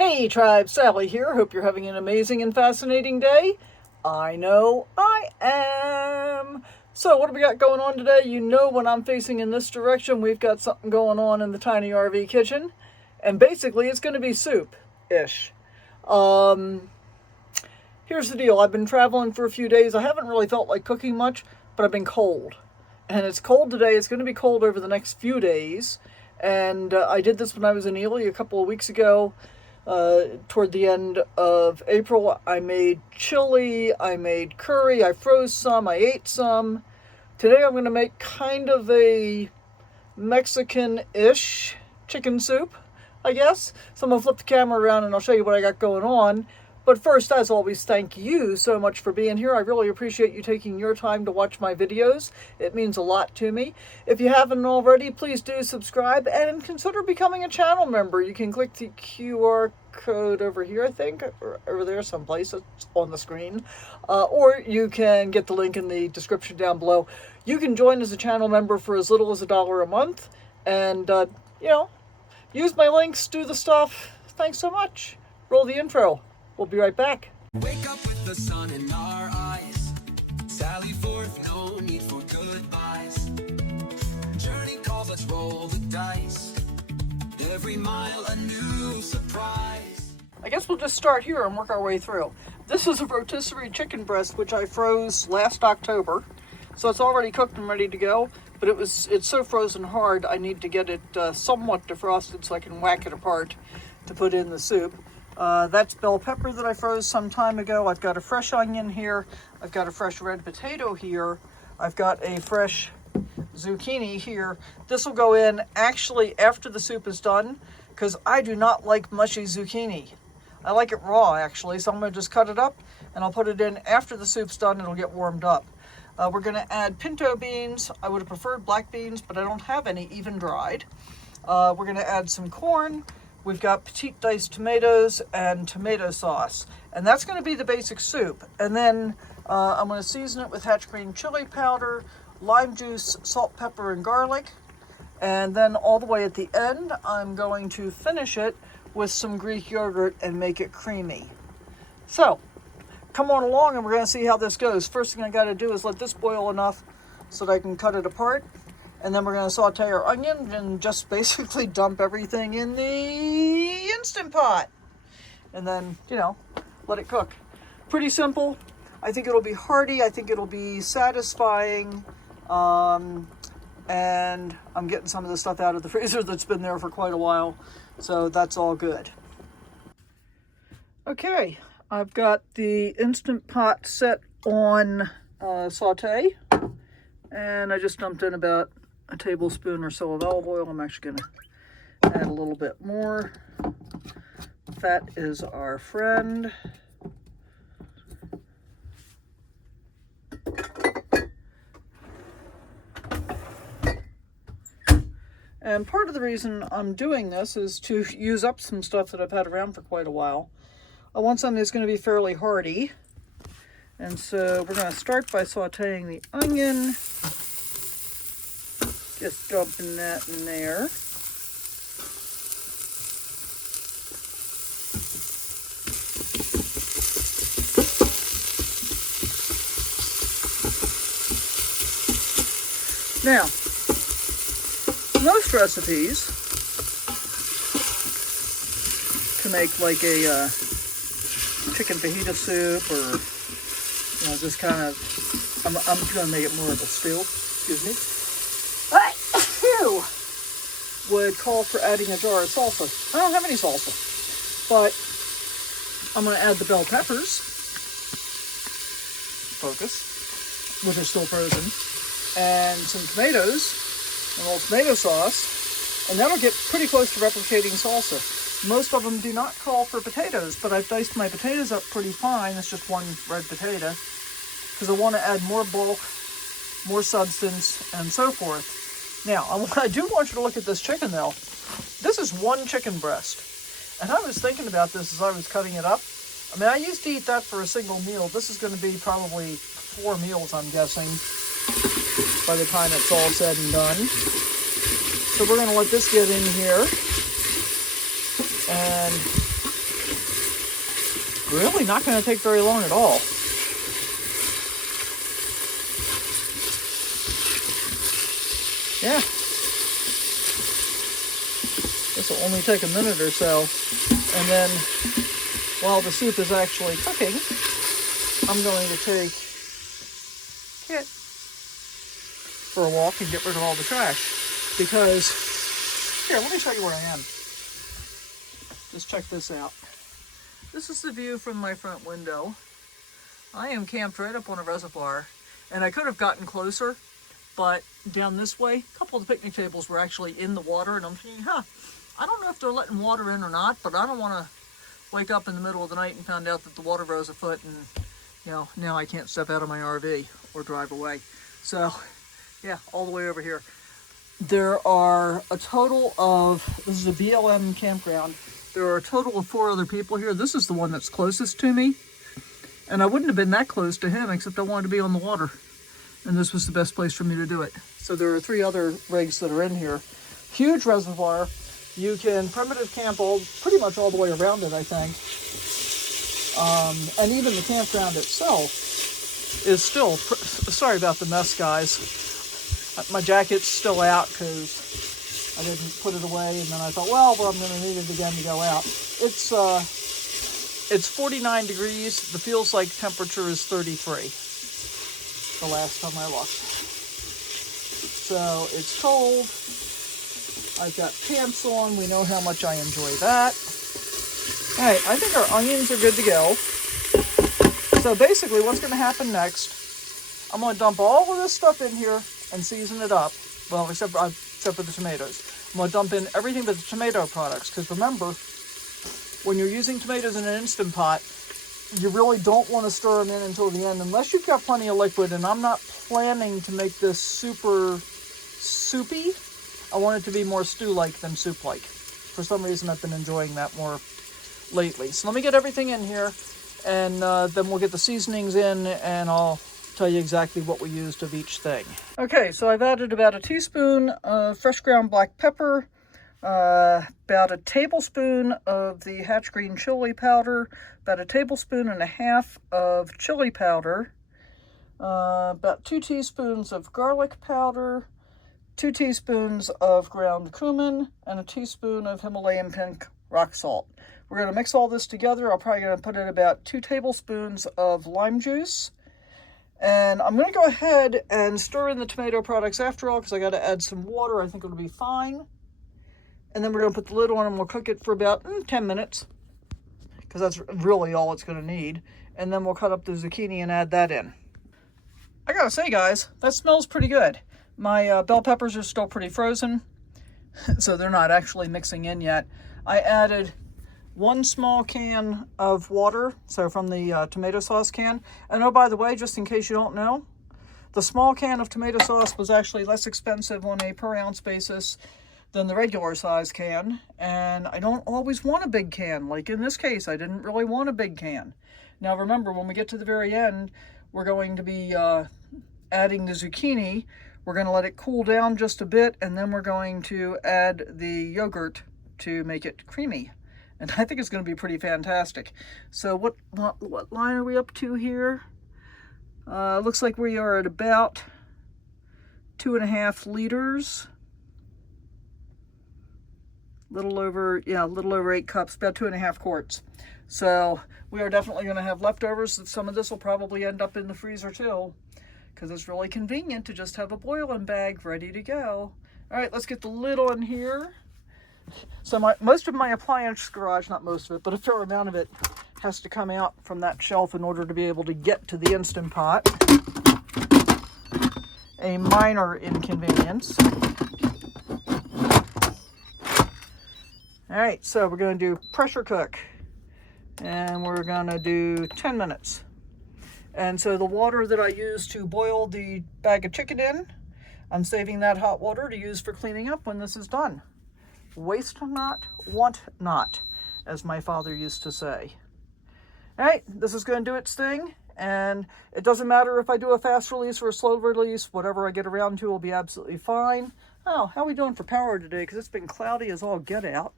Hey Tribe, Sally here. Hope you're having an amazing and fascinating day. I know I am. So what do we got going on today? You know, when I'm facing in this direction, we've got something going on in the tiny RV kitchen. And basically it's going to be soup-ish. Here's the deal. I've been traveling for a few days. I haven't really felt like cooking much, but I've been cold. And it's cold today. It's going to be cold over the next few days. And I did this when I was in Ely a couple of weeks ago. Toward the end of April, I made chili, I made curry, I froze some, I ate some. Today I'm going to make kind of a Mexican-ish chicken soup, I guess. So I'm going to flip the camera around and I'll show you what I got going on. But first, as always, thank you so much for being here. I really appreciate you taking your time to watch my videos. It means a lot to me. If you haven't already, please do subscribe and consider becoming a channel member. You can click the QR code over here, I think, or over there someplace. It's on the screen. Or you can get the link in the description down below. You can join as a channel member for as little as $1 a month. And, use my links, do the stuff. Thanks so much. Roll the intro. We'll be right back. Wake up with the sun in our eyes. Sally forth, no need for goodbyes. Journey calls, let's roll the dice. Every mile a new surprise. I guess we'll just start here and work our way through. This is a rotisserie chicken breast, which I froze last October. So it's already cooked and ready to go. But it's so frozen hard, I need to get it somewhat defrosted so I can whack it apart to put in the soup. That's bell pepper that I froze some time ago. I've got a fresh onion here. I've got a fresh red potato here. I've got a fresh zucchini here. This will go in actually after the soup is done because I do not like mushy zucchini. I like it raw actually, so I'm going to just cut it up and I'll put it in after the soup's done. It'll get warmed up. We're going to add pinto beans. I would have preferred black beans, but I don't have any even dried. We're going to add some corn. We've got petite diced tomatoes and tomato sauce. And that's going to be the basic soup. And then I'm going to season it with hatch green chili powder, lime juice, salt, pepper, and garlic. And then all the way at the end, I'm going to finish it with some Greek yogurt and make it creamy. So, come on along and we're going to see how this goes. First thing I got to do is let this boil enough so that I can cut it apart. And then we're going to saute our onion and just basically dump everything in the Instant Pot. And then, let it cook. Pretty simple. I think it'll be hearty. I think it'll be satisfying. And I'm getting some of the stuff out of the freezer that's been there for quite a while. So that's all good. Okay, I've got the Instant Pot set on saute. And I just dumped in about a tablespoon or so of olive oil. I'm actually going to add a little bit more. Fat is our friend. And part of the reason I'm doing this is to use up some stuff that I've had around for quite a while. I want something that's going to be fairly hearty. And so we're going to start by sauteing the onion. Just dumping that in there. Now, most recipes to make like a chicken fajita soup or, just kind of, I'm going to make it more of a stew, excuse me. Would call for adding a jar of salsa. I don't have any salsa, but I'm going to add the bell peppers, which are still frozen, and some tomatoes, and a little tomato sauce, and that'll get pretty close to replicating salsa. Most of them do not call for potatoes, but I've diced my potatoes up pretty fine. It's just one red potato, because I want to add more bulk, more substance, and so forth. Now, I do want you to look at this chicken, though. This is one chicken breast. And I was thinking about this as I was cutting it up. I mean, I used to eat that for a single meal. This is going to be probably 4 meals, I'm guessing, by the time it's all said and done. So we're going to let this get in here. And Really not going to take very long at all. Yeah. This will only take a minute or so. And then while the soup is actually cooking, I'm going to take Kit for a walk and get rid of all the trash. Because, here, let me show you where I am. Just check this out. This is the view from my front window. I am camped right up on a reservoir, and I could have gotten closer, but down this way, a couple of the picnic tables were actually in the water, and I'm thinking, I don't know if they're letting water in or not, but I don't want to wake up in the middle of the night and find out that the water rose a foot and, you know, now I can't step out of my RV or drive away. So, yeah, all the way over here. There are a total of, this is a BLM campground, there are a total of 4 other people here. This is the one that's closest to me, and I wouldn't have been that close to him except I wanted to be on the water, and this was the best place for me to do it. So there are 3 other rigs that are in here. Huge reservoir. You can primitive camp pretty much all the way around it, I think. And even the campground itself is still, sorry about the mess, guys. My jacket's still out because I didn't put it away, and then I thought, well, I'm going to need it again to go out. It's 49 degrees. The feels like temperature is 33 the last time I looked. So it's cold. I've got pants on. We know how much I enjoy that. All right, I think our onions are good to go. So basically what's going to happen next, I'm going to dump all of this stuff in here and season it up. Well, except for the tomatoes. I'm going to dump in everything but the tomato products, because remember, when you're using tomatoes in an Instant Pot, you really don't want to stir them in until the end, unless you've got plenty of liquid, and I'm not planning to make this super soupy. I want it to be more stew-like than soup-like. For some reason, I've been enjoying that more lately. So let me get everything in here, and then we'll get the seasonings in, and I'll tell you exactly what we used of each thing. Okay, so I've added about a teaspoon of fresh ground black pepper, about a tablespoon of the Hatch green chili powder, about a tablespoon and a half of chili powder, about 2 teaspoons of garlic powder, 2 teaspoons of ground cumin, and a teaspoon of Himalayan pink rock salt. We're going to mix all this together. I'm probably going to put in about 2 tablespoons of lime juice. And I'm going to go ahead and stir in the tomato products after all, because I got to add some water. I think it'll be fine. And then we're going to put the lid on and we'll cook it for about 10 minutes, because that's really all it's going to need. And then we'll cut up the zucchini and add that in. I got to say, guys, that smells pretty good. My bell peppers are still pretty frozen, so they're not actually mixing in yet. I added 1 small can of water, so from the tomato sauce can. And oh, by the way, just in case you don't know, the small can of tomato sauce was actually less expensive on a per ounce basis than the regular size can. And I don't always want a big can. Like in this case, I didn't really want a big can. Now remember, when we get to the very end, we're going to be adding the zucchini. We're going to let it cool down just a bit, and then we're going to add the yogurt to make it creamy. And I think it's going to be pretty fantastic. So what line are we up to here? Looks like we are at about 2.5 liters. Little over 8 cups, about 2.5 quarts. So we are definitely going to have leftovers. Some of this will probably end up in the freezer too, because it's really convenient to just have a boiling bag ready to go. All right, let's get the lid on here. So most of my appliance garage, not most of it, but a fair amount of it has to come out from that shelf in order to be able to get to the Instant Pot. A minor inconvenience. All right, so we're going to do pressure cook, and we're going to do 10 minutes. And so the water that I use to boil the bag of chicken in, I'm saving that hot water to use for cleaning up when this is done. Waste not, want not, as my father used to say. All right, this is going to do its thing, and it doesn't matter if I do a fast release or a slow release. Whatever I get around to will be absolutely fine. Oh, how are we doing for power today? Because it's been cloudy as all get out.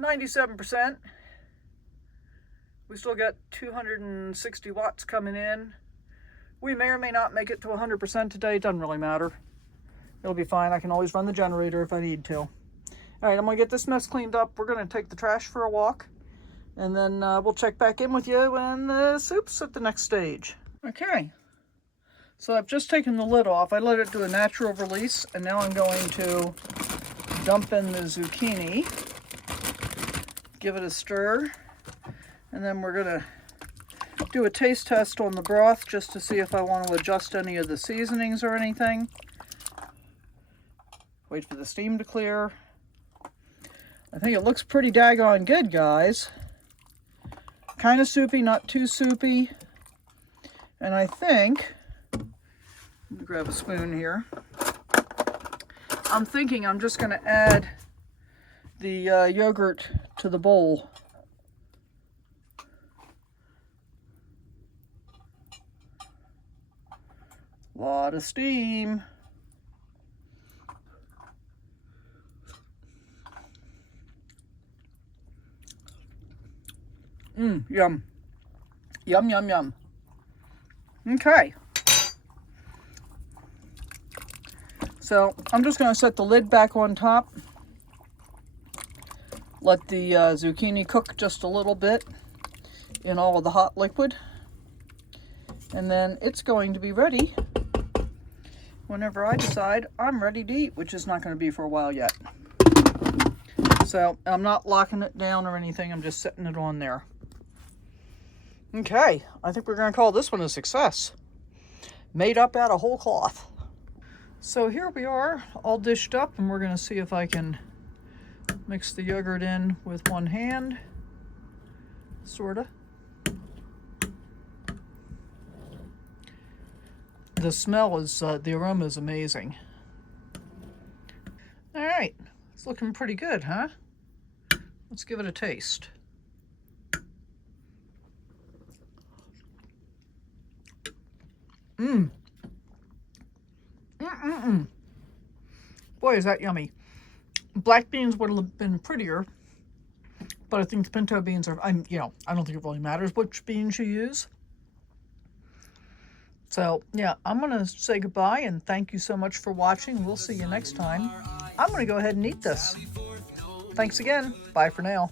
97%. We still got 260 watts coming in. We may or may not make it to 100% today. It doesn't really matter. It'll be fine. I can always run the generator if I need to. All right, I'm going to get this mess cleaned up. We're going to take the trash for a walk. And then we'll check back in with you when the soup's at the next stage. Okay. So I've just taken the lid off. I let it do a natural release. And now I'm going to dump in the zucchini. Give it a stir. And then we're going to do a taste test on the broth just to see if I want to adjust any of the seasonings or anything. Wait for the steam to clear. I think it looks pretty daggone good, guys. Kind of soupy, not too soupy. And I think, let me grab a spoon here. I'm thinking I'm just going to add the yogurt to the bowl. Lot of steam. Yum. Yum, yum, yum. Okay. So I'm just going to set the lid back on top. Let the zucchini cook just a little bit in all of the hot liquid. And then it's going to be ready whenever I decide I'm ready to eat, which is not going to be for a while yet. So I'm not locking it down or anything. I'm just setting it on there. Okay, I think we're going to call this one a success. Made up out of whole cloth. So here we are, all dished up, and we're going to see if I can mix the yogurt in with one hand. Sorta. The smell is, the aroma is amazing. All right, it's looking pretty good, huh? Let's give it a taste. Boy, is that yummy. Black beans would have been prettier, but I think the pinto beans are, I don't think it really matters which beans you use. So, yeah, I'm going to say goodbye and thank you so much for watching. We'll see you next time. I'm going to go ahead and eat this. Thanks again. Bye for now.